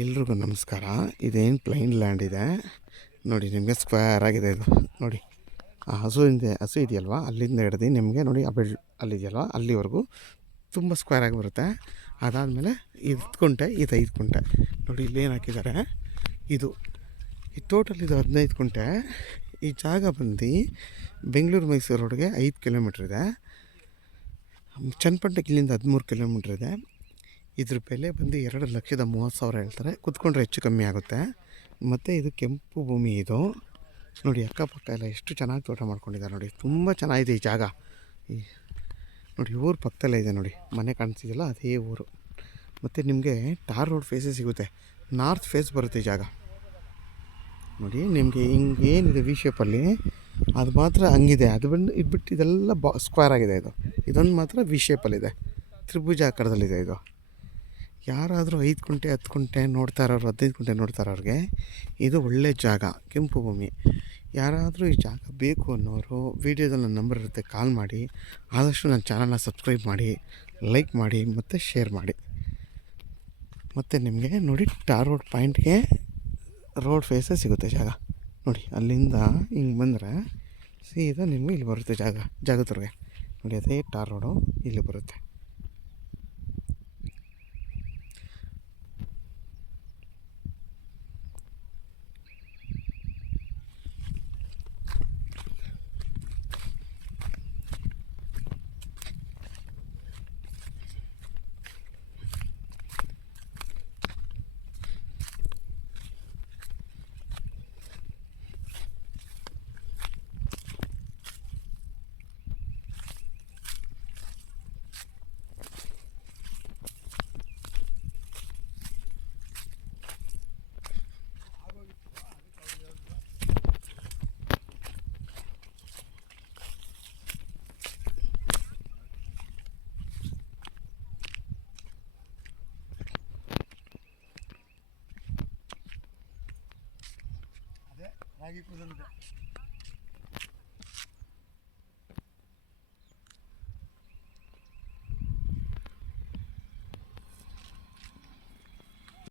ಎಲ್ರಿಗೂ ನಮಸ್ಕಾರ. ಇದೇನು ಪ್ಲೈನ್ ಲ್ಯಾಂಡ್ ಇದೆ ನೋಡಿ, ನಿಮಗೆ ಸ್ಕ್ವೇರ್ ಆಗಿದೆ ಇದು ನೋಡಿ. ಆ ಹಸು ಇದೆಯಲ್ವ, ಅಲ್ಲಿಂದ ಹಿಡ್ದು ನಿಮಗೆ ನೋಡಿ ಆ ಅಲ್ಲಿದೆಯಲ್ವ ಅಲ್ಲಿವರೆಗೂ ತುಂಬ ಸ್ಕ್ವೇರ್ ಆಗಿ ಬರುತ್ತೆ. ಅದಾದಮೇಲೆ ಇದು ಕುಂಟೆ, ಇದು 5 ಕುಂಟೆ ನೋಡಿ. ಇಲ್ಲೇನು ಹಾಕಿದ್ದಾರೆ, ಇದು ಟೋಟಲ್ ಇದು 15 ಕುಂಟೆ. ಈ ಜಾಗ ಬಂದು ಬೆಂಗಳೂರು ಮೈಸೂರು ರೋಡ್ಗೆ 5 ಕಿಲೋಮೀಟ್ರ್ ಇದೆ. ಚನ್ನಪಟ್ಟಣಕ್ಕೆ ಇಲ್ಲಿಂದ 13 ಕಿಲೋಮೀಟ್ರ್ ಇದೆ. ಇದ್ರ ಬೆಲೆ ಬಂದು 2,30,000 ಹೇಳ್ತಾರೆ. ಕುತ್ಕೊಂಡ್ರೆ ಹೆಚ್ಚು ಕಮ್ಮಿ ಆಗುತ್ತೆ. ಮತ್ತು ಇದು ಕೆಂಪು ಭೂಮಿ. ಇದು ನೋಡಿ, ಅಕ್ಕಪಕ್ಕ ಎಲ್ಲ ಎಷ್ಟು ಚೆನ್ನಾಗಿ ತೋಟ ಮಾಡ್ಕೊಂಡಿದ್ದಾರೆ ನೋಡಿ. ತುಂಬ ಚೆನ್ನಾಗಿದೆ ಈ ಜಾಗ. ಈ ನೋಡಿ, ಊರು ಪಕ್ಕದಲ್ಲೇ ಇದೆ ನೋಡಿ, ಮನೆ ಕಾಣಿಸ್ತಿದೆಯಲ್ಲ ಅದೇ ಊರು. ಮತ್ತು ನಿಮಗೆ ಟಾರ್ ರೋಡ್ ಫೇಸೇ ಸಿಗುತ್ತೆ. ನಾರ್ತ್ ಫೇಸ್ ಬರುತ್ತೆ ಈ ಜಾಗ ನೋಡಿ. ನಿಮಗೆ ಹಿಂಗೆ ಏನಿದೆ ವಿ ಶೇಪಲ್ಲಿ, ಅದು ಮಾತ್ರ ಹಂಗಿದೆ. ಅದು ಬಿಟ್ಟು ಇದೆಲ್ಲ ಸ್ಕ್ವೇರ್ ಆಗಿದೆ. ಇದೊಂದು ಮಾತ್ರ ವಿ ಶೇಪಲ್ಲಿದೆ, ತ್ರಿಭುಜ ಆಕಾರದಲ್ಲಿದೆ. ಇದು ಯಾರಾದರೂ 5 ಕುಂಟೆ 10 ಕುಂಟೆ ನೋಡ್ತಾ ಇರೋರು, 15 ಕುಂಟೆ ನೋಡ್ತಾ ಇರೋರಿಗೆ ಇದು ಒಳ್ಳೆ ಜಾಗ, ಕೆಂಪು ಭೂಮಿ. ಯಾರಾದರೂ ಈ ಜಾಗ ಬೇಕು ಅನ್ನೋರು ವೀಡಿಯೋದಲ್ಲಿ ನನ್ನ ನಂಬರ್ ಇರುತ್ತೆ, ಕಾಲ್ ಮಾಡಿ. ಆದಷ್ಟು ನನ್ನ ಚಾನಲ್ನ ಸಬ್ಸ್ಕ್ರೈಬ್ ಮಾಡಿ, ಲೈಕ್ ಮಾಡಿ ಮತ್ತು ಶೇರ್ ಮಾಡಿ. ಮತ್ತು ನಿಮಗೆ ನೋಡಿ, ಟಾರ್ ರೋಡ್ ಪಾಯಿಂಟ್ಗೆ ರೋಡ್ ಫೇಸೇ ಸಿಗುತ್ತೆ ಜಾಗ ನೋಡಿ. ಅಲ್ಲಿಂದ ಹಿಂಗೆ ಬಂದರೆ ಸೀದಾ ನಿಮಗೆ ಇಲ್ಲಿ ಬರುತ್ತೆ ಜಾಗದವ್ರಿಗೆ ನೋಡಿ. ಅದೇ ಟಾರ್ ರೋಡು ಇಲ್ಲಿ ಬರುತ್ತೆ. ರಾಗಿ ಕೂದಲಿದೆ.